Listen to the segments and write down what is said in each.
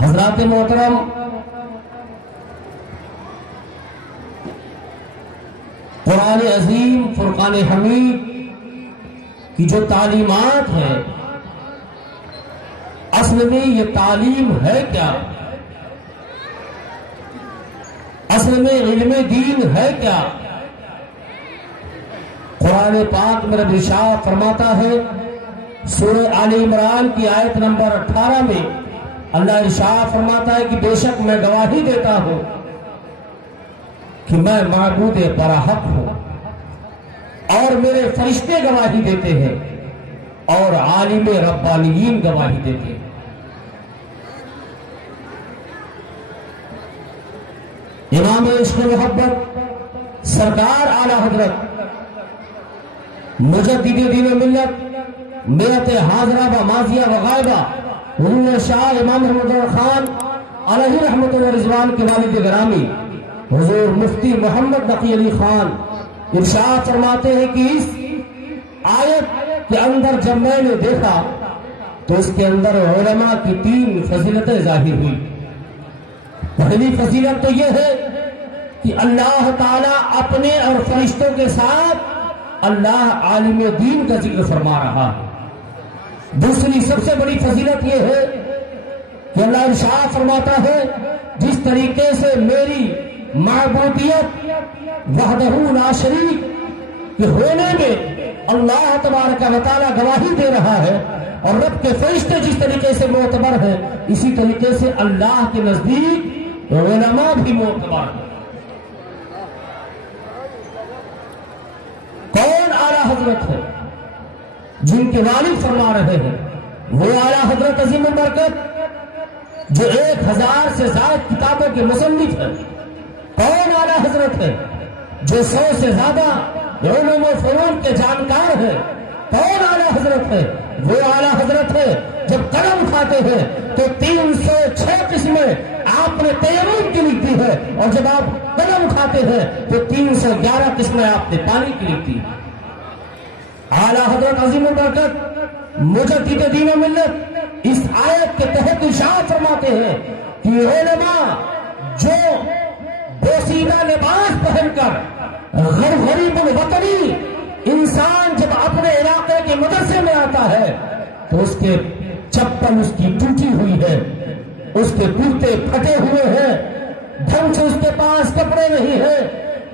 حضرات محترم، قرآن عظیم فرقان حمید کی جو تعلیمات ہیں، اصل میں یہ تعلیم ہے کیا؟ اصل میں علم دین ہے کیا؟ قرآن پاک میں رب ارشاد فرماتا ہے سورہ آل عمران کی آیت نمبر 18 میں اللہ ارشاد فرماتا ہے کہ بے شک میں گواہی دیتا ہوں کہ میں معبود برحق ہوں، اور میرے فرشتے گواہی دیتے ہیں، اور عالم ربانیین گواہی دیتے ہیں۔ امام عشق محبت سرکار اعلی حضرت مجدد دین و ملت ملت حاضرہ و ماضیہ و غائبہ حضور شاہ امام محمد خان علیہ رحمت و رضوان کے والد گرامی حضور مفتی محمد نقی علی خان ارشاد فرماتے ہیں کہ اس آیت کے اندر جب میں نے دیکھا تو اس کے اندر علماء کی 3 فضیلتیں ظاہر ہوئی۔ پہلی فضیلت تو یہ ہے کہ اللہ تعالیٰ اپنے اور فرشتوں کے ساتھ اللہ عالم دین کا ذکر فرما رہا ہے۔ دوسری سب سے بڑی فضیلت یہ ہے کہ اللہ ارشاد فرماتا ہے جس طریقے سے میری معبودیت وحدہ لا شریک کے ہونے میں اللہ تبارک و تعالیٰ گواہی دے رہا ہے، اور رب کے فرشتے جس طریقے سے معتبر ہیں، اسی طریقے سے اللہ کے نزدیک علماء بھی معتبر ہیں۔ کون اعلیٰ حضرت ہے؟ جن کے والد فرما رہے ہیں وہ اعلیٰ حضرت عظیم البرکت جو 1000 سے زائد کتابوں کے مصنف ہیں۔ کون اعلیٰ حضرت ہے؟ جو 100 سے زیادہ علوم و فنون کے جانکار ہیں۔ کون اعلیٰ حضرت ہے؟ وہ اعلیٰ حضرت ہے جب قلم اٹھاتے ہیں تو 306 قسمیں آپ نے تیمم کی لکھی ہے، اور جب آپ قلم اٹھاتے ہیں تو 311 قسمیں آپ نے پانی کی لکھی ہے۔ اعلیٰ حضرت عظیم البرکت مجدد دین و ملت اس آیت کے تحت ارشاد فرماتے ہیں کہ علماء جو بوسیدہ لباس پہن کر غریب الوطنی انسان جب اپنے علاقے کے مدرسے میں آتا ہے تو اس کے چپل اس کی ٹوٹی ہوئی ہے، اس کے کرتے پھٹے ہوئے ہیں، ڈھنگ سے اس کے پاس کپڑے نہیں ہیں،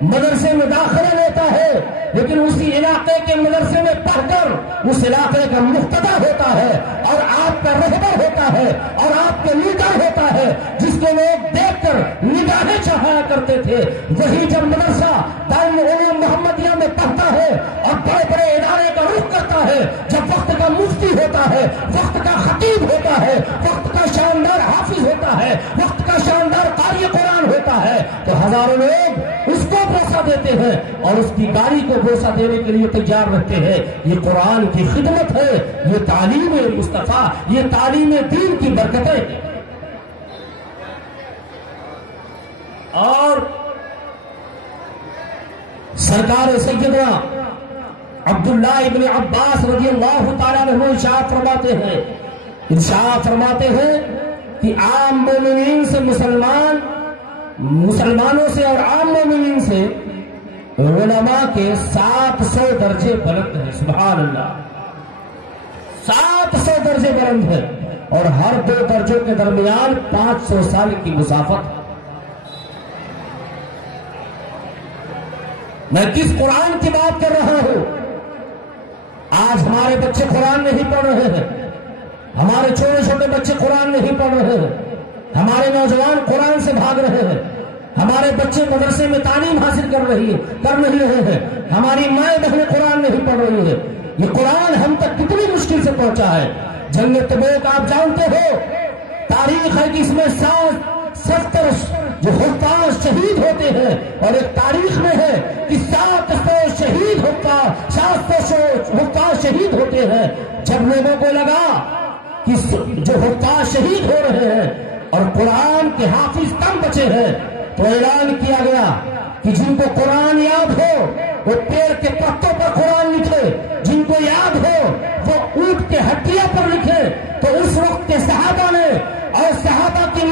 مدرسے میں داخلہ لیتا ہے، لیکن اسی علاقے کے مدرسے میں پڑھ کر اس علاقے کا مقتدی ہوتا ہے، اور آپ کا رہبر ہوتا ہے، اور آپ کے لیڈر ہوتا ہے، جس کو لوگ دیکھ کر نگاہیں چڑھایا کرتے تھے۔ وہی جب مدرسہ دارالعلوم محمدیہ میں پڑھتا ہے اور بڑے بڑے ادارے کا رخ کرتا ہے، جب وقت کا مفتی ہوتا ہے، وقت کا خطیب ہوتا ہے، وقت کا شاندار حافظ ہوتا ہے، وقت کا شاندار قاری قرآن ہوتا ہے، تو ہزاروں لوگ اس کو بوسہ دیتے ہیں اور اس کی گاڑی کو بوسہ دینے کے لیے تیار رہتے ہیں۔ یہ قرآن کی خدمت ہے، یہ تعلیم مصطفیٰ، یہ تعلیم دین کی برکتیں۔ اور سرکار سیدنا عبداللہ ابن عباس رضی اللہ تعالیٰ عنہ ارشاد فرماتے ہیں کہ عام مومنین سے مسلمانوں سے اور عام مومنین سے علماء کے 700 درجے بلند ہیں۔ سبحان اللہ، 700 درجے بلند ہیں، اور ہر 2 درجوں کے درمیان 500 سال کی مسافت ہے۔ میں کس قرآن کی بات کر رہا ہوں؟ آج ہمارے بچے قرآن نہیں پڑھ رہے ہیں، ہمارے چھوٹے چھوٹے بچے قرآن نہیں پڑھ رہے ہیں، ہمارے نوجوان قرآن سے بھاگ رہے ہیں، ہمارے بچے مدرسے میں تعلیم حاصل کر نہیں رہے ہیں، ہماری مائیں بہنیں قرآن نہیں پڑھ رہی ہیں۔ یہ قرآن ہم تک کتنی مشکل سے پہنچا ہے۔ جنگ تبوک آپ جانتے ہو، تاریخ ہے کہ اس میں 70 جو حفاظ شہید ہوتے ہیں، اور ایک تاریخ میں ہے کہ 700 حفاظ شہید ہوتے ہیں۔ جب لوگوں کو لگا کہ جو حفاظ شہید ہو رہے ہیں اور قرآن کے حافظ کم بچے ہیں، تو اعلان کیا گیا کہ جن کو قرآن یاد ہو وہ پیڑ کے پتوں پر قرآن لکھے، جن کو یاد ہو وہ اونٹ کے ہڈیوں پر لکھے۔ تو اس وقت کے صحابہ نے اور صحابہ کی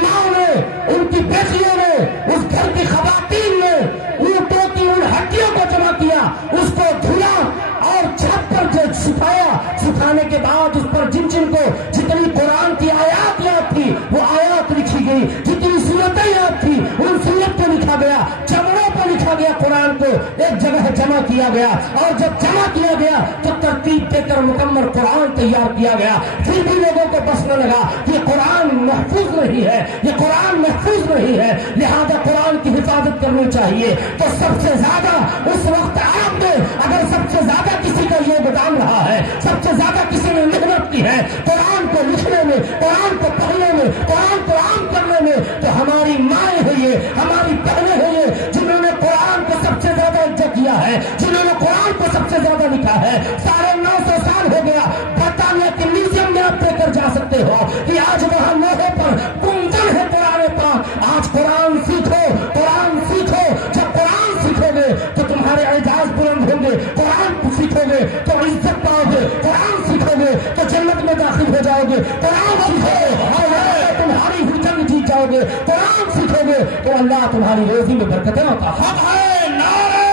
ایک جگہ جمع کیا گیا، اور جب جمع کیا گیا تو ترتیب دے کر مکمل قرآن تیار کیا گیا۔ پھر بھی لوگوں کو بس نہ لگا کہ قرآن محفوظ نہیں ہے، یہ قرآن محفوظ نہیں ہے، لہذا قرآن کی حفاظت کرنی چاہیے۔ تو سب سے زیادہ اس وقت آپ نے، اگر سب سے زیادہ کسی کا یوگدان رہا ہے، سب سے زیادہ کسی نے محنت کی ہے قرآن کو لکھنے میں، قرآن کو پڑھنے میں، قرآن کو عام کرنے میں، تو ہماری مائیں ہیں یہ، ہماری بہنیں ہیں یہ، جنہوں نے قرآن کو سب سے زیادہ اجا کیا ہے، جنہوں نے قرآن کو سب سے زیادہ لکھا ہے۔ 950 سال ہو گیا، برطانیہ کے میوزیم میں آپ لے کر جا سکتے ہو کہ آج وہاں لوہے پر کمجن ہے قرآن پاک۔ آج قرآن سیکھو، قرآن سیکھو، جب قرآن سیکھو گے تو تمہارے اعزاز بلند ہوں گے، قرآن سیکھو گے تو عزت پاؤ گے، قرآن سیکھو گے تو جنت میں داخل ہو جاؤ گے، قرآن سیکھو اور تمہاری جنگ جیت جاؤ گے، قرآن سیکھو گے تو اللہ تمہاری روزی میں برکتیں عطا فرمائے۔ نعرہ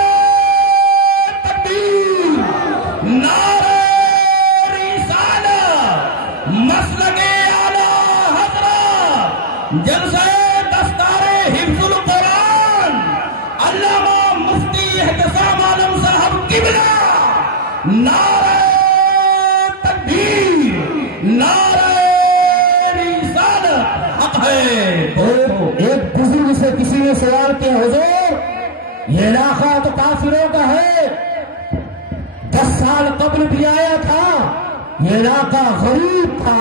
تکبیر، نعرہ رسالہ، مسلک اعلی حضرت جلسہ دستار حفظ القرآن علامہ مفتی احتساب عالم صاحب قبلہ، نعرہ تکبیر، نعرہ رسالت حق ہے۔ ایک بزرگ سے کسی نے سوال کیا، حضور یہ علاقہ تو کافروں کا ہے، 10 سال قبل بھی آیا تھا، یہ علاقہ غریب تھا،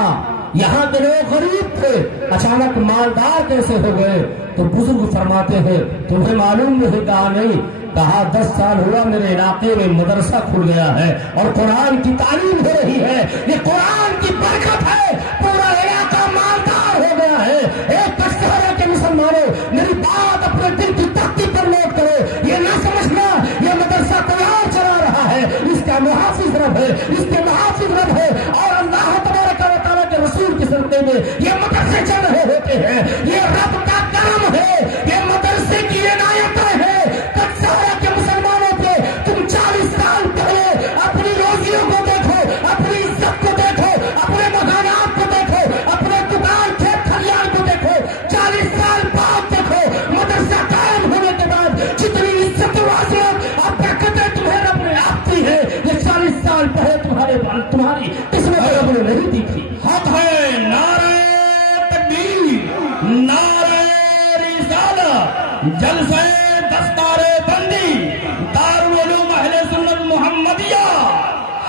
یہاں کے لوگ غریب تھے، اچانک مالدار کیسے ہو گئے؟ تو بزرگ فرماتے ہیں تمہیں معلوم نہیں؟ کہا نہیں۔ کہا 10 سال ہوا میرے علاقے میں مدرسہ کھل گیا ہے اور قرآن کی تعلیم ہو رہی ہے، یہ قرآن کی برکت ہے، پورا علاقہ مالدار ہو گیا ہے۔ ایک کشتہرے کے مسلمانوں میری بات اپنے دل کی تختی پر نوٹ کرو، یہ نہ سمجھنا یہ مدرسہ تیار چلا رہا ہے، اس کا محافظ رب ہے، اس کے محافظ رب ہے، اور اللہ تبارک و تعالیٰ کے رسول کے سلسلے میں یہ مدرسے چل رہے ہوتے ہیں، یہ رب کا کرم ہے، یہ مدرسے کی عنایتیں ہیں۔ کچہرے کے مسلمانوں پہ تم 40 سال پہلے اپنی روزیوں کو دیکھو، اپنی عزت کو دیکھو، اپنے مکانات کو دیکھو، اپنے دکان کھیت کھلیان کو دیکھو، 40 سال بعد دیکھو مدرسہ قائم ہونے کے بعد جتنی عزت و عظمت اور برکتیں تمہیں رب نے آپ دی ہے، یہ 40 سال پہلے تمہاری قسمت رب نے نہیں دی تھی۔ حق ہے، نعرہ تکبیر، نعرہ رسالہ، جلسہ دستار بندی، دارالعلوم اہل سنت محمدیہ،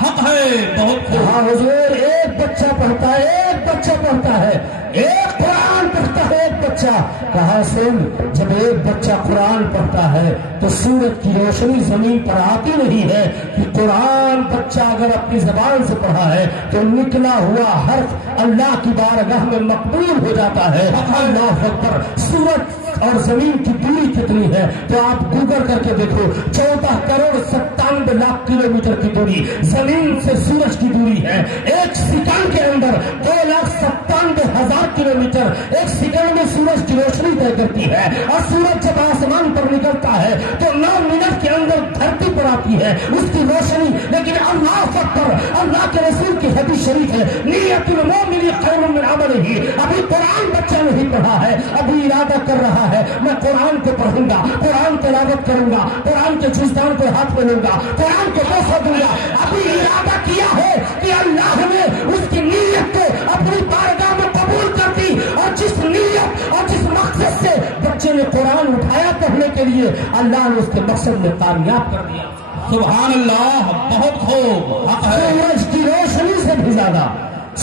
حق ہے بہت۔ ہاں حضور، ایک بچہ پڑھتا ہے، ایک بچہ پڑھتا ہے، ایک قرآن پڑھتا ہے ایک بچہ۔ کہا سن، جب ایک بچہ قرآن پڑھتا ہے تو سورج کی روشنی زمین پر آتی نہیں ہے کہ قرآن بچہ اگر اپنی زبان سے پڑھا ہے تو نکلا ہوا حرف اللہ کی بارگاہ میں مقبول ہو جاتا ہے۔ اللہ اکبر۔ سورج اور زمین کی دوری کتنی ہے تو آپ گوگل کر کے دیکھو، 14 کروڑ 97 لاکھ کلومیٹر کی دوری زمین سے سورج کی دوری ہے۔ ایک سیکنڈ کے اندر 2,97,000 کلومیٹر ایک سیکنڈ میں سورج کی روشنی طے کرتی ہے، اور سورج جب آسمان پر نکلتا ہے تو 9 منٹ کے اندر دھرتی پر آتی ہے اس کی روشنی۔ لیکن اللہ اکبر، اللہ کے رسول کی حدیث شریف ہے، نیت المؤمن خیر من عملہ۔ ابھی قرآن بچہ نہیں پڑھا ہے، ابھی ارادہ کر رہا ہے میں قرآن کو پڑھوں گا، قرآن تلاوت کروں گا، قرآن کے جزدان کو ہاتھ میں لوں گا، قرآن کو تحفہ دوں گا، ابھی ارادہ کیا ہے کہ اللہ نے اس کی نیت کو اپنی بارگاہ میں قبول کر دی، اور جس نیت اور جس مقصد سے بچے نے قرآن اٹھایا پڑھنے کے لیے، اللہ نے اس کے مقصد میں کامیاب کر دیا۔ سبحان اللہ، بہت خوب۔ سورج کی روشنی سے بھی زیادہ،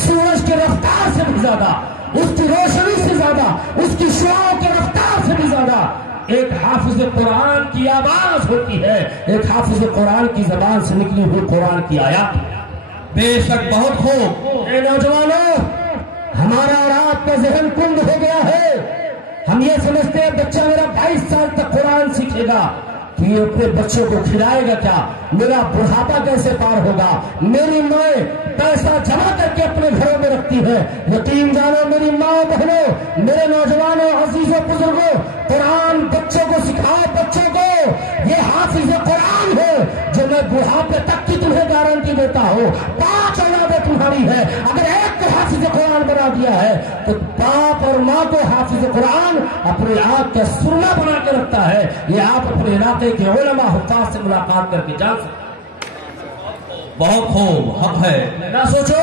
سورج کی رفتار سے بھی زیادہ، اس کی روشنی سے زیادہ، اس کی شعاعوں کی رفتار سے بھی زیادہ ایک حافظ قرآن کی آواز ہوتی ہے، ایک حافظ قرآن کی زبان سے نکلی ہوئی قرآن کی آیات۔ بے شک بہت خوب۔ اے نوجوانوں، ہمارا اور آپ کا ذہن کند ہو گیا ہے، ہم یہ سمجھتے ہیں بچہ میرا 22 سال تک قرآن سیکھے گا تو یہ اپنے بچوں کو کھلائے گا کیا؟ میرا بڑھاپا کیسے پار ہوگا؟ میری مائیں پیسہ جمع کر کے اپنے گھروں میں رکھتی ہے۔ یقین جانو میری ماں بہنوں، میرے نوجوانوں، عزیزوں، بزرگوں، قرآن بچوں کو سکھاؤ، بچوں کو۔ یہ حافظ قرآن ہے جو میں بڑھاپے تک کی تمہیں گارنٹی دیتا ہوں، 5 اولادیں تمہاری ہے، اگر ایک کو حافظ قرآن بنا دیا ہے تو باپ اور ماں کو حافظ قرآن اپنی آنکھ کا سرما بنا کے رکھتا ہے. یہ آپ اپنے علاقے کے علماء حفاظ سے ملاقات کر کے جان سکتے. بہت خوب، حق ہے. نہ سوچو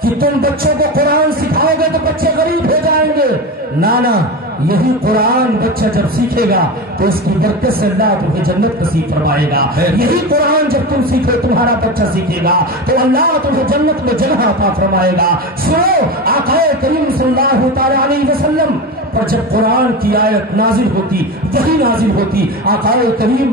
کہ تم بچوں کو قرآن سکھاؤ گے تو بچے غریب ہو جائیں گے. نانا، یہی قرآن بچہ جب سیکھے گا تو اس کی برکت سے اللہ تمہیں جنت نصیب فرمائے گا. یہی قرآن جب تم سیکھو، تمہارا بچہ سیکھے گا تو اللہ تمہیں جنت میں جگہ عطا فرمائے گا. سنو، آقا کریم صلی اللہ تعالی علیہ وسلم پر جب قرآن کی آیت نازل ہوتی، وحی نازل ہوتی، آقا کریم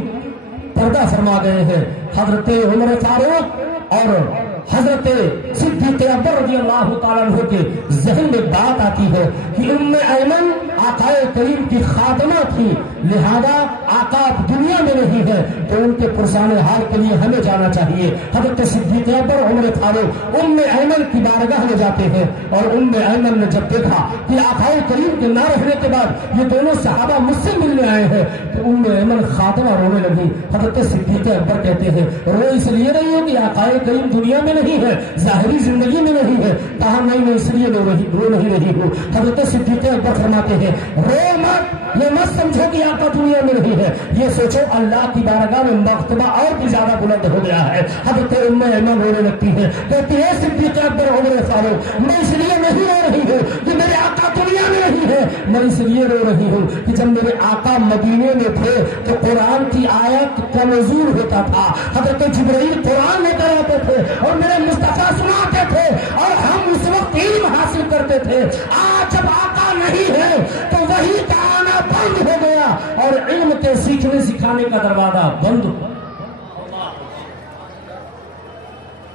پردہ فرما گئے ہیں. حضرت عمر فاروق اور حضرت صدیق اکبر رضی اللہ تعالیٰ عنہ کے ذہن میں بات آتی ہے کہ ام ایمن آقا کریم کی خادمہ تھی، لہذا آقا اب دنیا میں نہیں ہے تو ان کے پرسان حال کے لیے ہمیں جانا چاہیے. حضرت صدیق اکبر عمر فاروق ام ایمن کی بارگاہ میں جاتے ہیں اور ام ایمن نے جب دیکھا کہ آقا کریم کے نہ رہنے کے بعد یہ دونوں صحابہ مجھ سے ملنے آئے ہیں تو ام ایمن خادمہ رونے لگی. حضرت صدیق اکبر کہتے ہیں رو اس لیے نہیں ہے کہ آقا کریم دنیا میں نہیں ہے، ظاہری زندگی میں نہیں ہے. کہا نہیں، میں اس لیے رو نہیں رہی ہوں. حضرت صدیق اکبر فرماتے ہیں رو مت، یہ مت سمجھو کہ آقا دنیا میں نہیں ہے، یہ سوچو اللہ کی بارگاہ میں مرتبہ اور بھی زیادہ بلند ہو گیا ہے. حضرت ام ایمن رونے لگتی ہے، کہتی ہے صدیق اکبر عمر فاروق میں اس لیے نہیں رو رہی ہوں کہ میرے آقا دنیا میں نہیں ہے، میں اس لیے رو رہی ہوں کہ جب میرے آقا مدینے میں تھے تو قرآن کی آیت کا نزول ہوتا تھا، حضرت جبرائیل قرآن لے کر آتے تھے اور میرے مصطفیٰ سناتے تھے اور ہم اس وقت علم حاصل کرتے تھے. آج جب آقا نہیں ہے تو وہی کا آنا بند ہو گیا اور علم کے سیکھنے سکھانے کا دروازہ بند.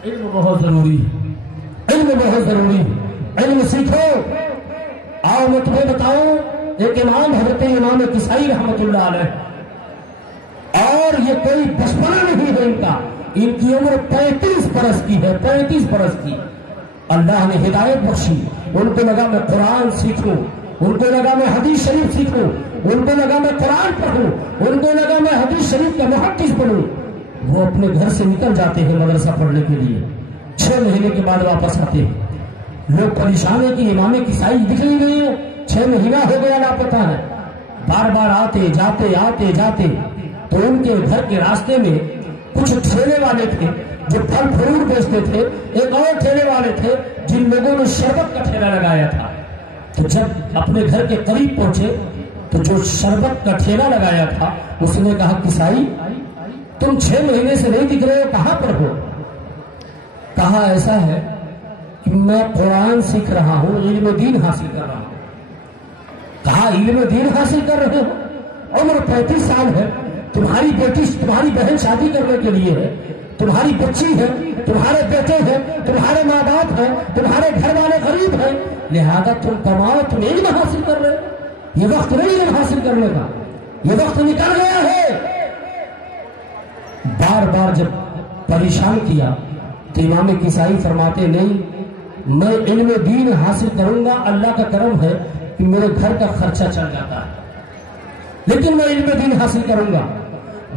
علم بہت ضروری، علم بہت ضروری. علم سیکھو. آؤ میں تمہیں بتاؤں، ایک امام حضرت امام کسائی رحمت اللہ علیہ، اور یہ کوئی بچپنا نہیں ہے ان کا، ان کی عمر 35 برس کی ہے، 35 برس کی. اللہ نے ہدایت بخشی. ان کو لگا میں قرآن سیکھوں، ان کو لگا میں حدیث شریف سیکھوں، ان کو لگا میں قرآن پڑھوں، ان کو لگا میں حدیث شریف کا محدث بنوں. وہ اپنے گھر سے نکل جاتے ہیں مدرسہ پڑھنے کے لیے، 6 مہینے کے بعد واپس آتے ہیں. لوگ پریشان ہیں کہ امام کسائی دکھ نہیں گئی ہے، 6 مہینہ ہو گیا لاپتہ ہے. بار بار آتے جاتے تو ان کے گھر کے راستے میں کچھ ٹھیلے والے تھے جو پھل فروٹ بیچتے تھے، ایک اور ٹھیلے والے تھے جن لوگوں نے شربت کا ٹھیلا لگایا تھا. تو جب اپنے گھر کے قریب پہنچے تو جو شربت کا ٹھیلا لگایا تھا اس نے کہا کسائی تم 6 مہینے سے نہیں دکھ رہے ہو، کہاں پر ہو؟ کہا ایسا ہے کہ میں قرآن سیکھ رہا ہوں، علم دین حاصل کر رہا ہوں. کہا علم دین حاصل کر رہے ہو؟ عمر 35 سال ہے، تمہاری بیٹی تمہاری بہن شادی کرنے کے لیے ہے، تمہاری بچی ہے، تمہارے بیٹے ہیں، تمہارے ماں باپ ہیں، تمہارے گھر والے غریب ہیں، لہذا تم کماؤ، تم علم حاصل کر رہے ہو. یہ وقت نہیں علم حاصل کرنے کا، یہ وقت نکل گیا ہے. بار بار جب پریشان کیا تو امام کسائی فرماتے نہیں، میں علم دین حاصل کروں گا، اللہ کا کرم ہے کہ میرے گھر کا خرچہ چل جاتا ہے، لیکن میں علم دین حاصل کروں گا.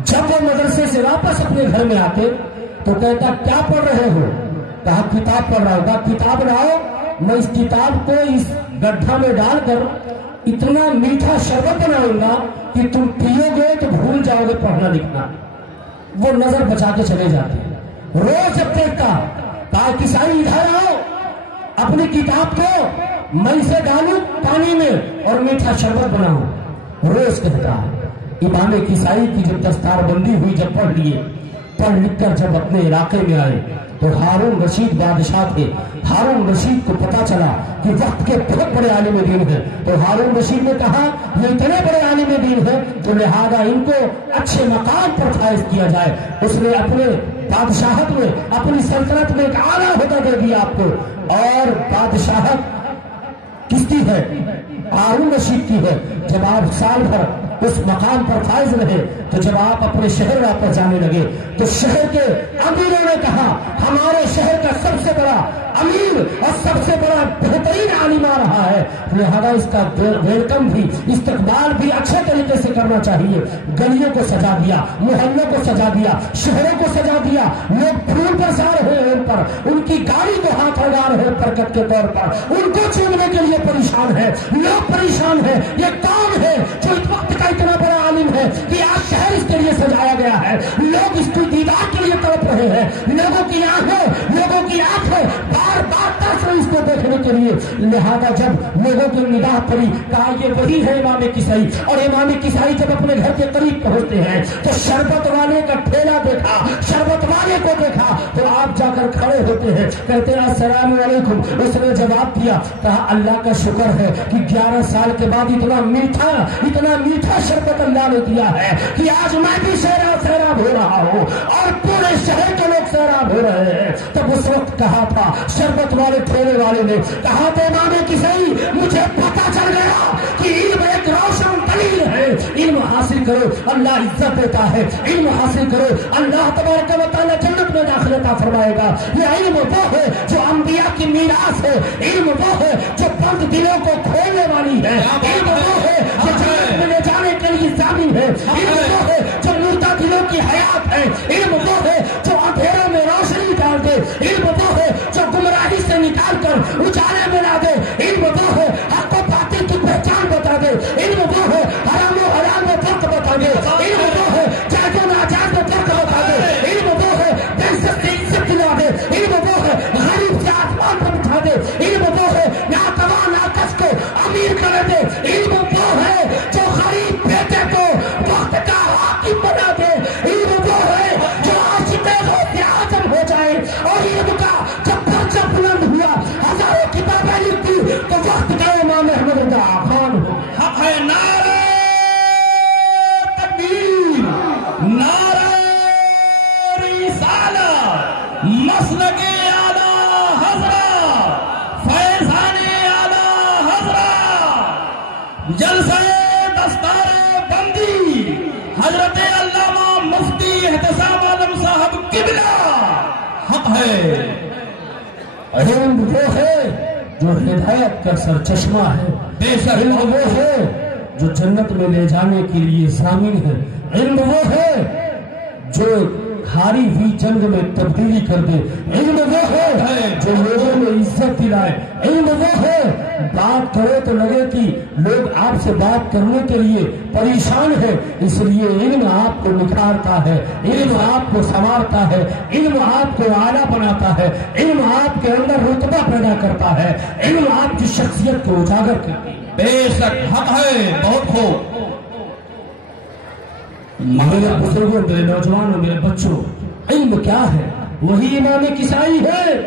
جب وہ مدرسے سے واپس اپنے گھر میں آتے تو کہتا کیا پڑھ رہے ہو؟ کہا کتاب پڑھ رہا ہوں. کہا کتاب لاؤ، میں اس کتاب کو اس گڈھا میں ڈال کر اتنا میٹھا شربت بناؤں گا کہ تم پیو گے تو بھول جاؤ گے پڑھنا لکھنا. وہ نظر بچا کے چلے جاتے. روز جب دیکھتا کہا کسائی ادھر آؤ، اپنی کتاب کو میں اسے ڈالوں پانی میں اور میٹھا شربت بناؤں. روز کہتا ہے. امام کسائی کی جب دستار بندی ہوئی، جب پڑھ لیے، پڑھ لکھ کر جب اپنے علاقے میں آئے تو ہارون رشید بادشاہ تھے. ہارون رشید کو پتا چلا کہ وقت کے بہت بڑے عالم دین ہیں، تو ہارون رشید نے کہا یہ اتنے بڑے عالم دین ہیں تو لہذا ان کو اچھے مقام پر فائز کیا جائے. اس نے اپنے بادشاہت میں، اپنی سلطنت میں ایک اعلیٰ عہدہ دے دیا آپ کو، اور بادشاہت کس کی ہے؟ ہارون رشید کی ہے. جب آپ سال بھر اس مقام پر فائز رہے. تو جب آپ اپنے شہر واپس جانے لگے تو شہر کے امیروں نے کہا ہمارے شہر کا سب سے بڑا امیر اور سب سے بڑا بہترین عالم آ رہا ہے, لہذا اس کا ویلکم بھی, استقبال بھی اچھے طریقے سے کرنا چاہیے. گلیوں کو سجا دیا, محلوں کو سجا دیا, شہروں کو سجا دیا, لوگ پھول برسا رہے ہیں ان پر, ان کی گاڑی کو ہاتھ لگا رہے ہیں برکت کے طور پر, ان کو چومنے کے لیے پریشان ہے, لوگ پریشان ہے. یہ کون ہے جو اس وقت کا اتنا بڑا عالم ہے کہ آج شہر اس کے لیے سجایا گیا ہے, لوگ اس کی دیدار کے لیے تڑپ رہے ہیں, لوگوں کی آنکھیں بار بار ترس رہی اس کو دیکھنے کے لیے. لہذا جب لوگوں کی نگاہ پڑی کہا یہ وہی ہے امام کسائی, اور امام کسائی جب اپنے گھر کے قریب پہنچتے ہیں تو شربت والے کا ٹھیلا دیکھا, شربت والے کو دیکھا تو آپ جا کر کھڑے ہوتے ہیں, کہتے ہیں السلام علیکم. اس نے جواب دیا, کہا اللہ کا شکر ہے کہ 11 سال کے بعد اتنا میٹھا شربت اللہ نے دیا ہے کہ آج میں بھی سیراب ہو رہا ہوں اور پورے شہر کے لوگ سیراب ہو رہے ہیں. تب اس وقت کہا تھا شربت والے ٹھیلے والے نے, کہا تھا امام کسائی مجھے پتا چل گیا کہ علم ایک روشن دلیل ہے, علم حاصل کرو اللہ عزت دیتا ہے, علم حاصل کرو اللہ تبارک و تعالی جنت میں داخل عطا فرمائے گا. یہ علم وہ ہے جو انبیاء کی میراث ہے, علم وہ ہے جو بند دلوں کو کھولنے والی ہے, علم وہ ہے جو جنت میں لے جانے کے لیے ضامن ہے, علم وہ ہے جو مردہ دلوں کی حیات ہے, علم وہ ہے جو اندھیروں میں روشنی ڈال دے, علم وہ ہے جو گمراہی سے نکال کر اجالے میں لا دے, علم وہ ہے حق و باطل کی پہچان بتا دے, علم وہ ہے حرام و حلال میں فرق بتا دے, علم وہ ہے جائز و ناجائز میں فرق بتا دے, علم وہ ہے عزت سے عزت دلا دے, علم وہ ہے غریب سے آسمان پر بٹھا دے, علم وہ ہے ناتواں ناقص کو امیر کر دے, علم وہ ہے جو غریب بیٹے کو وقت کا حاکم بنا دے, علم وہ ہے جو عاشق غوث اعظم ہو جائے. اور علم کا جب پرچہ بلند ہوا ہزاروں کتابیں لکھی تو وقت کا امام احمد رضا خان ہو. حق ہے نعرہ تکبیر, نعرہ رسالت, مسلک اعلیٰ حضرت, فیضان اعلیٰ حضرت, جلسہ دستار بندی حضرت علامہ مفتی احتساب عالم صاحب قبلہ. حق ہے علم وہ ہے جو ہدایت کا سرچشمہ ہے, بے شک علم وہ ہے جو جنت میں لے جانے کے لیے ضامن ہے, علم وہ ہے جو ہاری ہوئی جنگ میں تبدیلی کر دے, علم وہ ہے جو لوگوں میں عزت دلائے, علم وہ ہے بات کرو تو لگے کہ لوگ آپ سے بات کرنے کے لیے پریشان ہے, اس لیے علم آپ کو نکھارتا ہے, علم آپ کو سنوارتا ہے, علم آپ کو اعلیٰ بناتا ہے, علم آپ کے اندر رتبہ پیدا کرتا ہے, علم آپ کی شخصیت کو اجاگر کرتی ہے. بے شک حق ہے, بہت خوب. میرے بزرگوں, میرے نوجوانوں, میرے بچوں, علم کیا ہے؟ وہی امام کسائی ہے.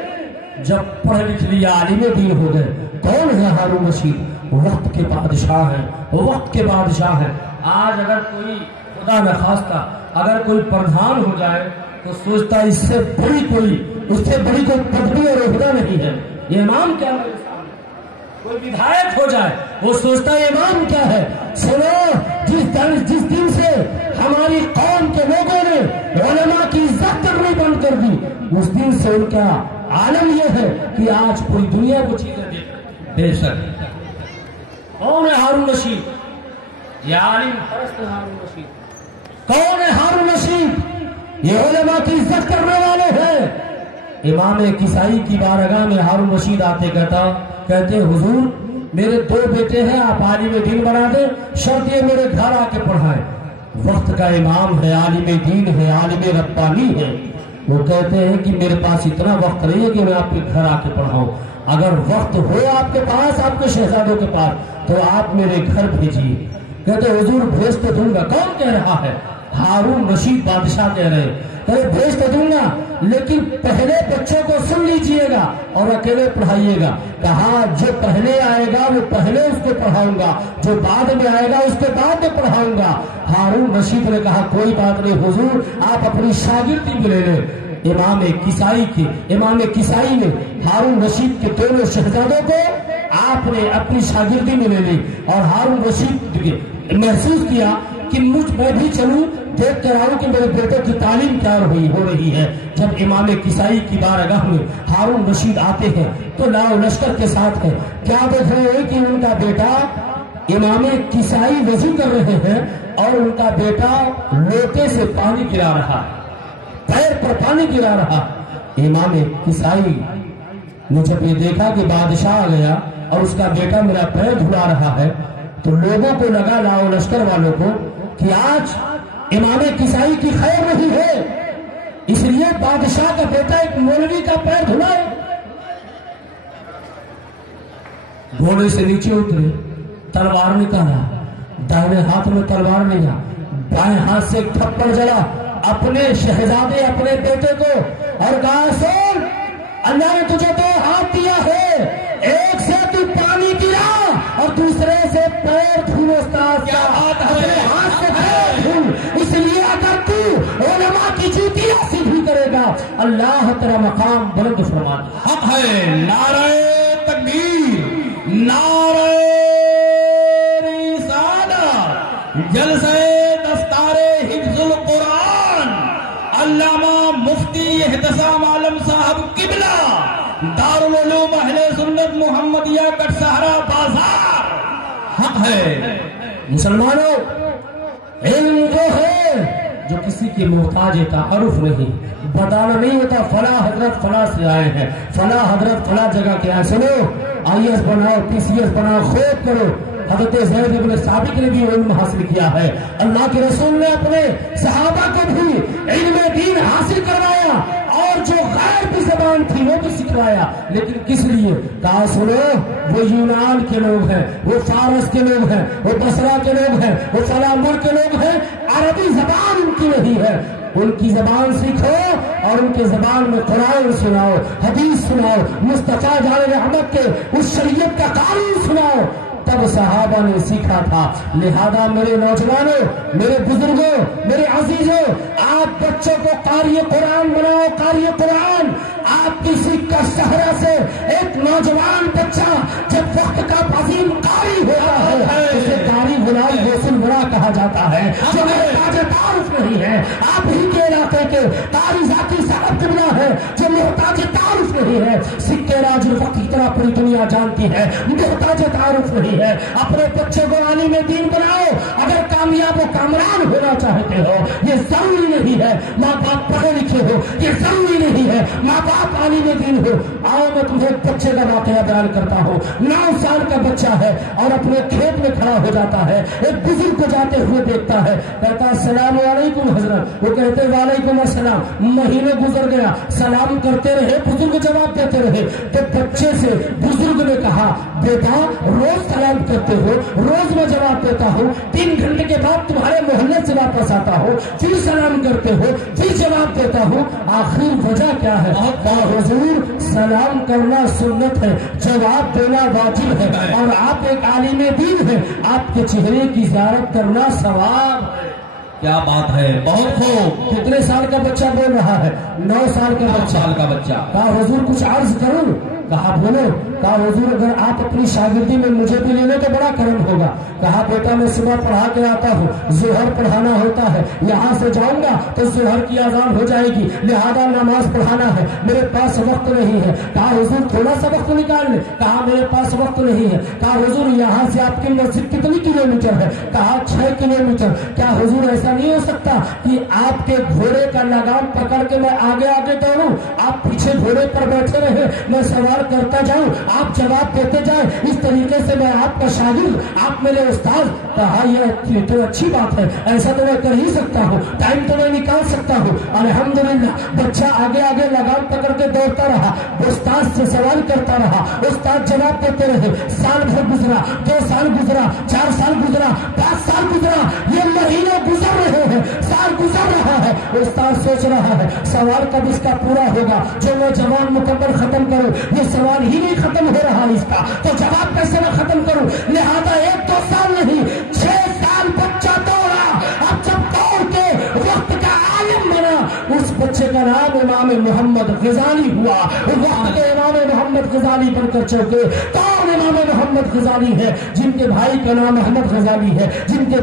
جب پڑھ لکھ لیا عالم دین ہو گئے. کون ہے ہارون رشید؟ وقت کے بادشاہ ہیں, وقت کے بادشاہ ہیں. آج اگر کوئی خدا نخواستہ اگر کوئی پردھان ہو جائے تو سوچتا اس سے بڑی کوئی پدوی اور عہدہ نہیں ہے. یہ امام کیا ہے؟ کوئی ودھایک ہو جائے وہ سوچتا ہے امام کیا ہے. سنو, جس دن سے ہماری قوم کے لوگوں نے علماء کی عزت کرنی بند کر دی, اس دن سے ان کا عالم یہ ہے کہ آج پوری دنیا کو چیزیں دیکھ رہی. بے شک. کون ہے ہارون رشید؟ یہ عالم پرست ہارون رشید. کون ہے ہارون رشید؟ یہ علماء کی عزت کرنے والے ہیں. امام کسائی کی بارگاہ میں ہارون رشید آتے کہتے حضور میرے 2 بیٹے ہیں, آپ عالم دین بنا دیں, شرط یہ میرے گھر آ کے پڑھائیں. وقت کا امام ہے, عالم دین ہے, عالم ربانی ہے. وہ کہتے ہیں کہ میرے پاس اتنا وقت نہیں ہے کہ میں آپ کے گھر آ کے پڑھاؤں. اگر وقت ہو آپ کے پاس, آپ کے شہزادوں کے پاس, تو آپ میرے گھر بھیجیے. کہتے حضور بھیج تو دوں گا. کون کہہ رہا ہے؟ ہارون رشید بادشاہ کہہ رہے ہیں. بھیج تو دوں گا لیکن پہلے بچوں کو سن لیجئے گا اور اکیلے پڑھائیے گا. کہا جو پہلے آئے گا وہ پہلے اس کو پڑھاؤں گا, جو بعد میں آئے گا اس کے بعد میں پڑھاؤں گا. ہارون رشید نے کہا کوئی بات نہیں حضور, آپ اپنی شاگردی بھی لے لیں. امام کسائی نے ہارون رشید کے دونوں شہزادوں کو آپ نے اپنی شاگردی میں لے لی اور ہارون رشید محسوس کیا کہ میں بھی چلوں دیکھ کر آؤں کہ میرے بیٹے کی تعلیم کیا ہو رہی ہے۔ جب امام کسائی کی بارگاہ میں ہارون رشید آتے ہیں تو لاؤ لشکر کے ساتھ ہے، کیا دیکھ رہے ہیں کہ ان کا بیٹا امام کسائی وضو کر رہے ہیں اور ان کا بیٹا لوٹے سے پانی گرا رہا، پیر پر پانی گرا رہا۔ امام کسائی نے جب یہ دیکھا کہ بادشاہ آ گیا اور اس کا بیٹا میرا پیر دھلا رہا ہے تو لوگوں کو لگا، لاؤ لشکر والوں کو، کہ آج امام کسائی کی خیر نہیں ہے، اس لیے بادشاہ کا بیٹا ایک مولوی کا پیر دھلائے۔ گھوڑے سے نیچے اترے، تلوار نکالا، دائیں ہاتھ میں تلوار لیا، بائیں ہاتھ سے ایک تھپڑ جلا اپنے شہزادے اپنے بیٹے کو اور کہا، سن، اللہ نے تجھے دو ہاتھ دیا ہے، ایک سے تو پانی گرا اور دوسرے سے پیر دھل، استاد کیا بات ہے، اپنے ہاتھ سے پیر دھل، اس لیے اگر تو علماء کی جوتیاں سیدھی کرے گا اللہ تیرا مقام بلند فرما دے۔ حق ہے، نعرہ تکبیر، نعرہ رسالت، جلسہ دستار حفظ القرآن، علامہ مفتی احتسام عالم صاحب قبلہ، دارالعلوم اہل سنت محمدیہ کٹسہرہ بازار۔ حق ہے مسلمانوں، علم وہ ہے جو کسی کی محتاج تعارف نہیں، بتانا نہیں ہوتا فلاں حضرت فلاں سے آئے ہیں، فلاں حضرت فلاں جگہ کے آئے، سنو IAS بناؤ، PCS بناؤ، خوب کرو۔ حضرت زید بن ثابت نے بھی علم حاصل کیا ہے، اللہ کے رسول نے اپنے صحابہ کو بھی علم دین حاصل کروایا اور جو غیر کی زبان تھی وہ بھی سکھلایا، لیکن کس لیے؟ کہا سنو، وہ یونان کے لوگ ہیں، وہ فارس کے لوگ ہیں، وہ بصرہ کے لوگ ہیں، وہ فلاں ملک کے لوگ ہیں، عربی زبان ان کی نہیں ہے، ان کی زبان سیکھو اور ان کے زبان میں قرآن سناؤ، حدیث سناؤ، مصطفیٰ جان رحمت کے اس شریعت کا قانون سناؤ، تب صحابہ نے سیکھا تھا۔ لہذا میرے نوجوانوں، میرے بزرگوں، میرے عزیزوں، آپ بچوں کو قاری قرآن بناؤ، قاری قرآن۔ آپ کسی کا صحرا سے ایک نوجوان بچہ جب وقت کا عظیم قاری ہوتا ہے اسے قاری غلام غوث الورا کہا جاتا ہے، جو محتاج تعارف نہیں ہے۔ آپ ہی کے علاقے کے قاری ذاتی صاحب قبلہ ہے جو محتاج تعارف نہیں ہے۔ سکے راج الفقہ کی طرح پوری دنیا جانتی ہے، محتاج تعارف نہیں ہے۔ اپنے بچوں کو عالم دین بناؤ، اگر کامیاب و کامران ہونا چاہتے ہو یہ ضروری نہیں ہے ماں باپ پڑھے لکھے ہو، یہ ضروری نہیں ہے ماں باپ عالم دین ہو۔ آؤ میں تمہیں ایک بچے کا واقعہ بیان کرتا ہوں۔ 9 سال کا بچہ ہے اور اپنے کھیت میں کھڑا ہو جاتا ہے، ایک بزرگ کو جاتے ہوئے دیکھتا ہے، کہتا السلام علیکم حضرت، وہ کہتے وعلیکم السلام۔ مہینے گزر گیا، سلام کرتے رہے، بزرگ جواب دیتے رہے، تو بچے سے بزرگ نے کہا بیٹا روز سلام کرتے ہو، روز میں جواب دیتا ہوں، 3 گھنٹے کے بعد تمہارے محلے سے واپس آتا ہوں، پھر سلام کرتے ہو، پھر جواب دیتا ہوں، آخر وجہ کیا ہے؟ حضور سلام کرنا سنت ہے، جواب دینا واجب ہے، اور آپ ایک عالم دین ہیں، آپ کے چہرے کی زیارت کرنا ثواب ہے۔ کیا بات ہے، بہت خوب۔ کتنے سال کا بچہ بول رہا ہے؟ 9 سال کا 9 بچہ۔ سال کا بچہ۔ کہا حضور کچھ عرض کروں؟ کہا بولو۔ کہا حضور اگر آپ اپنی شاگردی میں مجھے بھی لے لیں تو بڑا کرم ہوگا۔ کہا بیٹا میں صبح پڑھا کے آتا ہوں، ظہر پڑھانا ہوتا ہے، یہاں سے جاؤں گا تو ظہر کی اذان ہو جائے گی، لہذا نماز پڑھانا ہے، میرے پاس وقت نہیں ہے۔ کہا حضور تھوڑا سا وقت نکال لیں۔ کہا میرے پاس وقت نہیں ہے۔ کہا حضور یہاں سے آپ کی مسجد کتنی کلومیٹر ہے؟ کہا 6 کلومیٹر۔ کیا حضور ایسا نہیں ہو سکتا کہ آپ کے گھوڑے کا لگام پکڑ کے میں آگے آگے دوڑوں، آپ پیچھے گھوڑے پر بیٹھے رہے، میں سوار کرتا جاؤں، آپ جواب دیتے جائیں، اس طریقے سے میں آپ کا شاگرد، آپ میرے استاد۔ کہا یہ تو اچھی بات ہے، ایسا تو میں کر ہی سکتا ہوں، ٹائم تو میں نکال سکتا ہوں۔ الحمدللہ بچہ آگے آگے لگام پکڑ کے دوڑتا رہا، استاد سے سوال کرتا رہا، استاد جواب دیتے رہے۔ سال بھر گزرا، 2 سال گزرا، 4 سال گزرا، 5 سال گزرا، یہ مہینے گزر رہے ہیں، سال گزر رہا ہے۔ استاد سوچ رہا ہے سوال کب اس کا پورا ہوگا، جو میں جوان مکمل ختم کروں، یہ سوال ہی نہیں ختم ہو رہا اس کا، تو جواب کیسے میں ختم کروں؟ لہذا 1-2 سال نہیں، 6 سال بچہ دوڑا۔ اب جب دوڑ کے وقت کا عالم بنا، اس بچے کا نام امام محمد غزالی ہوا، وقت کے امام محمد غزالی بن کر چل گئے۔ امام محمد غزالی ہے، جن کے بھائی کا نام احمد غزالی ہے، جن کے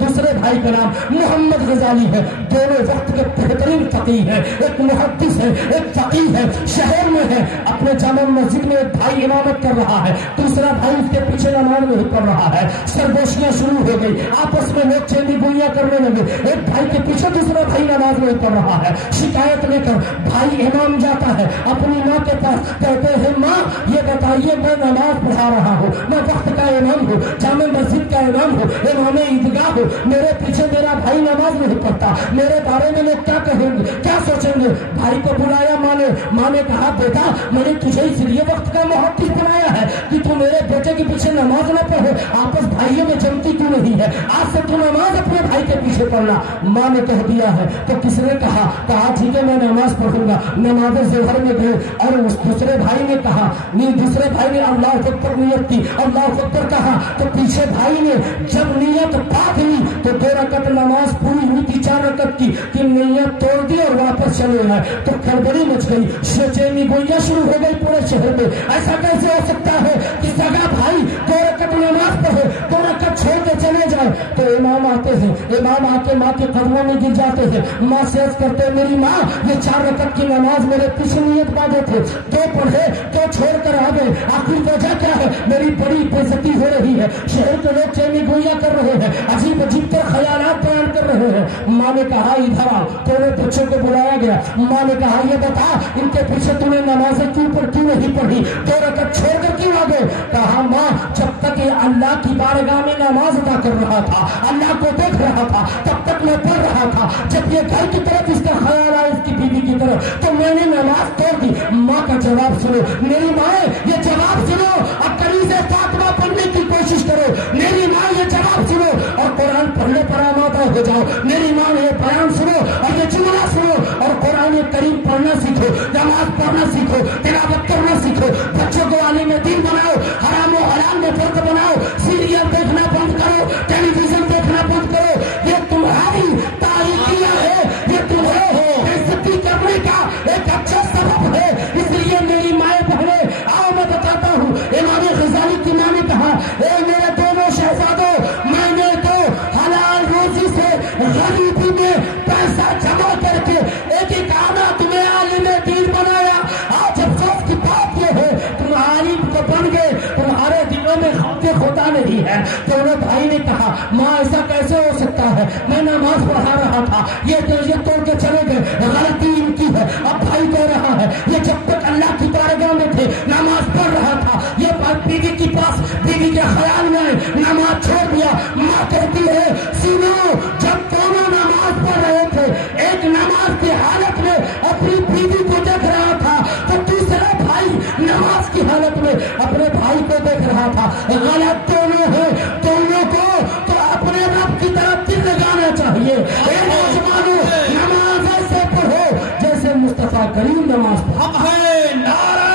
دوسرے بھائی کا نام محمد غزالی ہے، دونوں وقت کے بہترین فقیہ ہیں، ایک محدث ہے ایک فقیہ ہے، شہر میں ہے، اپنے جامع مسجد میں ایک بھائی امامت کر رہا ہے، دوسرا بھائی اس کے پیچھے نماز نہیں پڑھ رہا ہے، سرگوشیاں شروع ہو گئی، آپس میں لوگ چینی گوئیاں کرنے لگے، ایک بھائی کے پیچھے دوسرا بھائی نماز نہیں پڑھ رہا ہے، شکایت لے کر بھائی امام جاتا ہے اپنی ماں کے پاس، کہتے ہیں ماں یہ بتائیے میں نماز پڑھا رہا ہوں، میں وقت کا امام ہوں، جامع مسجد کا امام ہوں، امام عیدگاہ ہوں، میرے پیچھے میرا بھائی نماز نہیں پڑھتا، میرے بارے میں لوگ کیا کہیں گے کیا سوچیں گے؟ بھائی کو بلایا ماں نے کہا بیٹا میں نے تجھے اس لیے وقت کا محدث بنایا ہے کہ تو میرے بیٹے کے پیچھے نماز نہ پڑھے، آپس بھائیوں میں جمتی کیوں نہیں ہے، آج سے تو نماز اپنے بھائی کے پیچھے پڑھنا۔ ماں نے کہہ دیا ہے تو کس نے کہا ٹھیک ہے میں نماز پڑھوں گا، نماز ظہر میں گئے اور اس دوسرے بھائی نے کہا دوسرے بھائی نے اللہ اکبر نیت کی، اللہ اکبر کہا تو پیچھے بھائی نے جب نیت پاک لی تو 2 رکعت نماز پوری ہوئی تھی 4 رکعت کی کہ نیت توڑ دی اور واپس چلے گئے تو گڑبڑی مچ گئی، چینی گوئیاں شروع ہو گئی پورے شہر میں۔ ایسا کیسے ہو سکتا ہے کہ سگا بھائی 2 رکعت نماز پڑھے 2 رکعت چھوڑ کے چلے جائے؟ تو امام آتے ہیں، امام آ کے ماں کے قدموں میں گر جاتے ہیں، ماں سے عرض کرتے ہیں میری ماں یہ 4 رکعت کی نماز میرے پیچھے نیت باندھے تھے، 2 پڑھے 2 چھوڑ کر آ گئے، آخر وجہ کیا ہے؟ میری بڑی بےعزتی ہو رہی ہے، شہر کے لوگ چینی گوئیاں کر رہے ہیں، عجیب عجیب تر خیالات بیان کر رہے ہیں۔ ماں نے کہا ادھر آؤ، دونوں بچوں کو بلایا گیا، ماں نے کہا یہ بتا ان کے پیچھے تم نے نمازیں کیوں نہیں پڑھی، 2 رکعت چھوڑ کر کیوں آ گئے؟ کہا ماں جب تک یہ اللہ کی بارگاہ میں نماز ادا کر رہا تھا، اللہ کو دیکھ رہا تھا، تب تک میں پڑھ رہا تھا، جب یہ گھر کی طرف اس کا خیال آیا اس کی بیوی کی طرف تو میں نے نماز توڑ دی۔ ماں کا جواب سنو، میری ماں یہ جواب سنو اور کنیزہ فاطمہ پڑھنے کی کوشش کرو، میری ماں یہ جواب سنو اور قرآن پڑھنے پر آمادہ ہو جاؤ، میری ماں نے یہ بیان سنو اور یہ جملہ سنو اور قرآن کریم پڑھنا سیکھو، نماز پڑھنا سیکھو، تلاوت کرنا سیکھو، بچوں کو عالم دین بناؤ، حرام و حلال میں فرق بناؤ، سیریل دیکھنا بند کرو، ٹیلی ویژن دیکھنا بند کرو، یہ تمہاری تاریخیہ ہے، یہ تمہیں بےعزتی کرنے کا ایک اچھا سبب ہے۔ اس لیے میری مائیں بہنیں آؤ میں بتاتا ہوں، امام غزالی کی ماں نے کہا اے میرے دونوں شہزادوں میں نے تو حلال روزی سے غریبی میں پیسہ جمع کر کے ایک آنا تمہیں عالم دین بنایا، آج افسوس کی بات یہ ہے تم عالم کو بن گئے، تمہارے دلوں میں خدا نہیں ہے۔ دونوں بھائی نے کہا ماں ایسا کیسے ہو سکتا ہے، میں نماز پڑھا رہا تھا، یہ توڑ کے چلے گئے، غلطی ان کی ہے۔ اب بھائی کہہ رہا ہے یہ جب تک اللہ کی بارگاہ میں تھے نماز پڑھ رہا تھا، یہ بات بیوی کے پاس بیوی کے خیال میں نماز چھوڑ دیا۔ ماں کہتی ہے سنو جب دونوں نماز پڑھ رہے تھے ایک نماز کی حالت میں اپنی بیوی کو دیکھ رہا تھا تو دوسرا بھائی نماز کی حالت میں اپنے بھائی کو دیکھ رہا تھا، غلط دونوں ہے، دونوں کو تو اپنے رب کی طرف دل لگانا چاہیے۔ اے نوجوانوں نماز ایسے پڑھو جیسے مصطفیٰ کریم نماز پڑھا ہے۔ نعرہ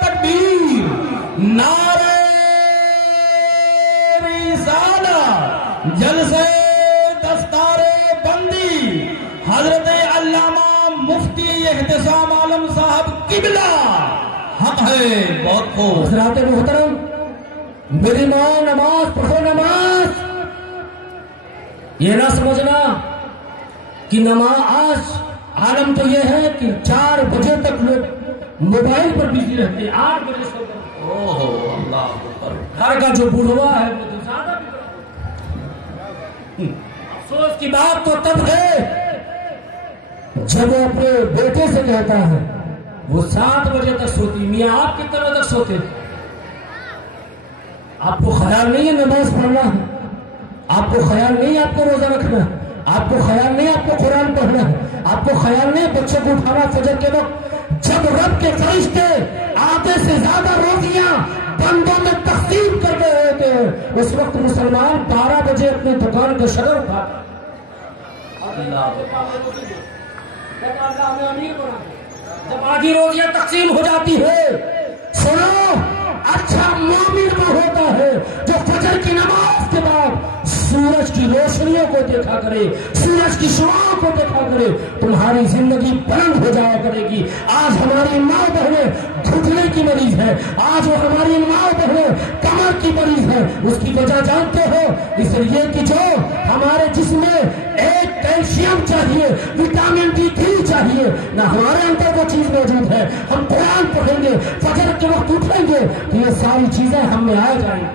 تکبیر، نعرہ رسالہ، جلسہ دستار بندی، حضرت علامہ مفتی احتسام عالم صاحب قبلہ حق ہے۔ بہت خوب حضرات محترم، میری ماں نماز پڑھو نماز، یہ نہ سمجھنا کہ نماز آج عالم تو یہ ہے کہ 4 بجے تک لوگ موبائل پر بزی رہتے ہیں، 8 بجے سو کر اللہ اکبر۔ گھر کا جو بوڑھوا ہے وہ تو زیادہ بھی افسوس کی بات تو تب ہے جب وہ اپنے بیٹے سے کہتا ہے وہ 7 بجے تک سوتی، میاں آپ کتنے بجے تک سوتے؟ آپ کو خیال نہیں ہے نماز پڑھنا ہے، آپ کو خیال نہیں آپ کو روزہ رکھنا ہے، آپ کو خیال نہیں آپ کو قرآن پڑھنا ہے، آپ کو خیال نہیں بچوں کو اٹھانا فجر کے وقت جب رب کے فرشتے آدھے سے زیادہ روزیاں بندوں میں تقسیم کر رہے تھے، اس وقت مسلمان 12 بجے اپنی دکان کا شٹر اٹھاتا۔ جب آدھی روزیاں تقسیم ہو جاتی ہے، سنو اچھا مومن وہ ہوتا ہے جو فجر کی نماز کے بعد سورج کی روشنیوں کو دیکھا کرے، سورج کی کی شعاعوں کو دیکھا کرے، تمہاری زندگی بلند ہو جایا کرے گی۔ آج ہماری ماں بہنیں گھٹنے کی مریض ہے، آج وہ ہماری ماں بہنیں کمر کی مریض ہے، اس کی وجہ جانتے ہو؟ اس لیے کہ جو ہمارے جسم میں ایک کیلشیم چاہیے، وٹامن D3 چاہیے، نہ ہمارے اندر وہ چیز موجود ہے۔ ہم قرآن پڑھیں گے، فجر کے وقت اٹھیں گے تو یہ ساری چیزیں ہم میں آ جائیں گی۔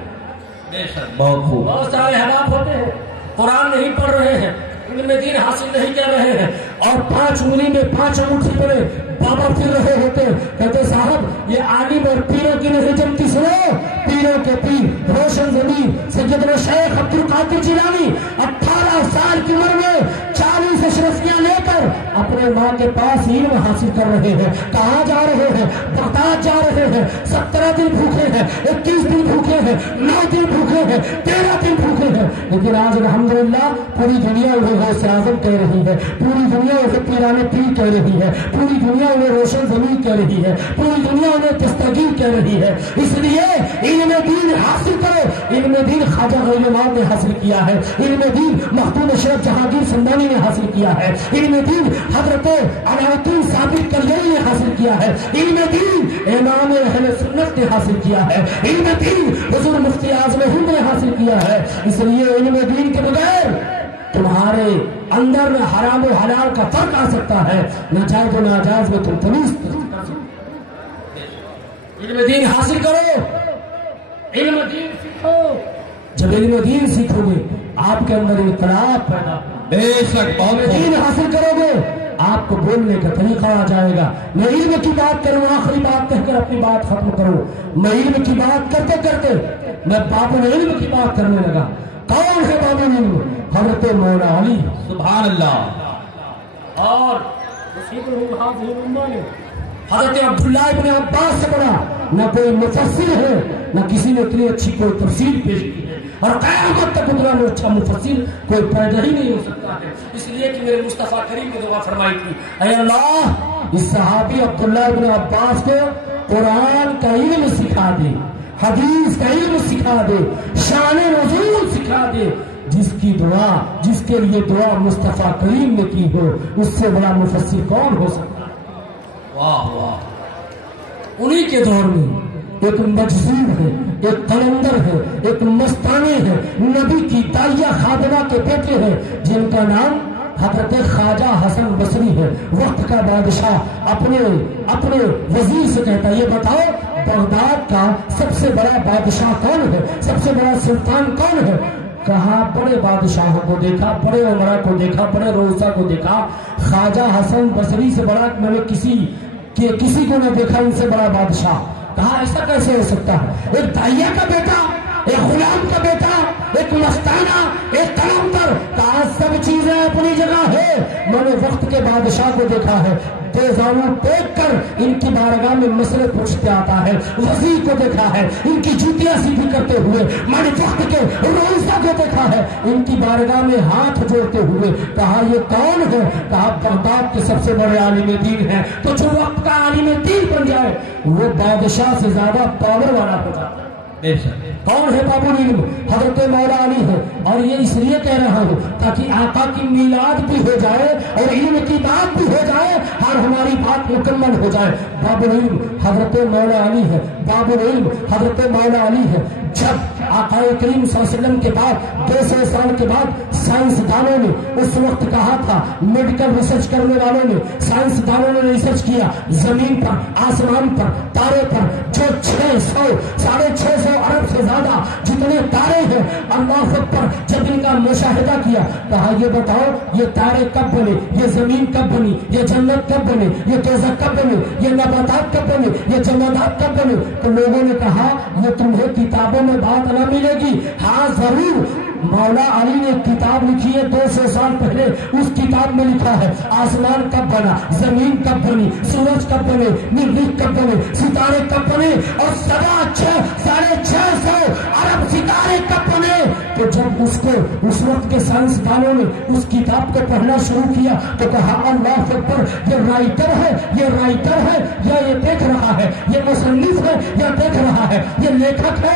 بے شک، بہت خوب۔ بہت سارے حالات ہوتے ہیں، قرآن نہیں پڑھ رہے ہیں، علم دین حاصل نہیں کر رہے ہیں، اور 5 انگلی میں 5 انگوٹھی پڑے بابا پھر رہے ہوتے، کہتے صاحب یہ عالم اور پیروں کی نہیں جمتی، سنو پیروں کے پیر روشن زمین سیدنا شیخ عبد القادر جیلانی 18 سال کی عمر میں 40 اشرفیاں لے کر اپنے ماں کے پاس علم حاصل کر رہے ہیں۔ کہاں جا رہے ہیں؟ بغداد جا رہے ہیں۔ 17 دن بھوکے ہیں، 21 دن بھوکے ہیں، 9 دن بھوکے ہیں، 13 دن بھوکے ہیں، لیکن آج الحمدللہ پوری دنیا انہیں غوث اعظم کہہ رہی ہے، پوری دنیا انہیں پیران پیر کہہ رہی ہے، پوری دنیا انہیں روشن زمین کہہ رہی ہے، پوری دنیا انہیں دستگیر کہہ رہی ہے۔ اس لیے علم دین حاصل کرو۔ علم دین خواجہ غوث اعظم نے حاصل کیا ہے، علم دین مخدوم اشرف جہانگیر سمدانی نے حاصل کیا ہے، علم دین حضرت علاؤالدین ثابت کلیری نے حاصل کیا ہے، علم دین امام اہل سنت نے حاصل کیا ہے، علم دین حضور مفتی اعظم ہند نے حاصل کیا ہے۔ اس لیے علم دین کے بغیر تمہارے اندر میں حرام و حلال کا فرق آ سکتا ہے، ناجائز و ناجائز میں تم تمیز کر سکتے۔ علم دین حاصل کرو، علم دین سیکھو۔ جب علم دین سیکھو گے آپ کے اندر انقلاب پیدا ہوگا۔ بے شک، بہت دین حاصل کرو گے آپ کو بولنے کا طریقہ آ جائے گا۔ میں علم کی بات کروں، آخری بات کہہ کر اپنی بات ختم کروں۔ میں علم کی بات کرتے کرتے میں باب العلم کی بات کرنے لگا۔ کون ہے باب العلم؟ حضرت مولا علی سبحان اللہ۔ اور حضرت عبداللہ ابن عباس سے بڑا نہ کوئی مفسر ہے، نہ کسی نے اتنی اچھی کوئی تفسیر پیش کی ہے، اور قیامت تک اتنا اچھا مفسر کوئی پیدا ہی نہیں ہو سکتا ہے۔ اس لیے کہ میرے مصطفیٰ کریم نے دعا فرمائی تھی، اے اللہ اس صحابی عبداللہ ابن عباس کو قرآن کا علم سکھا دے، حدیث کا علم سکھا دے، شان نزول سکھا دے۔ جس کی دعا، جس کے لیے دعا مصطفیٰ کریم نے کی ہو، اس سے بڑا مفسر کون ہو سکتا ہے؟ واہ واہ۔ انہی کے دور میں ایک مجذوب ہے، ایک قلندر ہے، ایک مستانی ہے، نبی کی داعیہ خادمہ کے بیٹے ہیں جن کا نام حضرت خواجہ حسن بصری ہے۔ وقت کا بادشاہ اپنے وزیر سے کہتا ہے، یہ بتاؤ بغداد کا سب سے بڑا بادشاہ کون ہے، سب سے بڑا سلطان کون ہے؟ کہا بڑے بادشاہوں کو دیکھا، بڑے عمرہ کو دیکھا، بڑے روسا کو دیکھا، خواجہ حسن بصری سے بڑا میں نے کسی کو نہ دیکھا، ان سے بڑا بادشاہ۔ کہا ایسا کیسے ہو سکتا ہے؟ ایک داعیہ کا بیٹا، ایک غلام کا بیٹا، ایک مستانہ، ایک قلندر، کہا سب چیزیں اپنی جگہ ہے، میں نے وقت کے بادشاہ کو دیکھا ہے، بے زانو دیکھ کر ان کی بارگاہ میں مسئلے پوچھتے آتا ہے، وزیر کو دیکھا ہے ان کی جوتیاں سیدھی کرتے ہوئے، میں نے وقت کے روزہ کو دیکھا ہے ان کی بارگاہ میں ہاتھ جوڑتے ہوئے۔ کہا یہ کون ہے؟ کہا بغداد کے سب سے بڑے عالم دین ہیں۔ تو جو وقت کا عالم دین بن جائے وہ بادشاہ سے زیادہ پاور والا ہو جاتا ہے۔ بے شک۔ کون ہے باب العلم؟ حضرت مولا علی ہے، اور یہ اس لیے کہہ رہا ہوں تاکہ آقا کی میلاد بھی ہو جائے اور علم کی بات بھی ہو جائے اور ہماری بات مکمل ہو جائے۔ باب العلم حضرت مولا علی ہے، باب العلم حضرت مولا علی ہے۔ جب آقا کریم صلی اللہ علیہ وسلم کے بعد 200 سال کے بعد سائنسدانوں نے اس وقت کہا تھا، میڈیکل ریسرچ کرنے والوں نے، سائنسدانوں نے ریسرچ کیا، زمین پر، آسمان پر، تارے پر جو 600 ارب سے زیادہ جتنے تارے ہیں، اللہ اکبر، جب ان کا مشاہدہ کیا، کہا یہ بتاؤ یہ تارے کب بنے، یہ زمین کب بنی، یہ جنت کب بنے، یہ دوزخ کب بنے، یہ نباتات کب بنے، یہ جمادات کب بنے؟ تو لوگوں نے کہا یہ تمہیں کتابوں میں بات نہ ملے گی۔ ہاں ضرور، مولا علی نے کتاب لکھی ہے 200 سال پہلے، اس کتاب میں لکھا ہے آسمان کب بنا، زمین کب بنی، سورج کب بنے، مریخ کب بنے، ستارے کب بنے، اور 650 ارب ستارے کب بنے۔ تو جب اس وقت کے سائنسدانوں نے اس کتاب کو پڑھنا شروع کیا تو کہا اللہ اکبر، یہ رائٹر ہے یا یہ دیکھ رہا ہے، یہ مصنف ہے یا دیکھ رہا ہے، یہ لیکھک ہے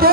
2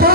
2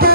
2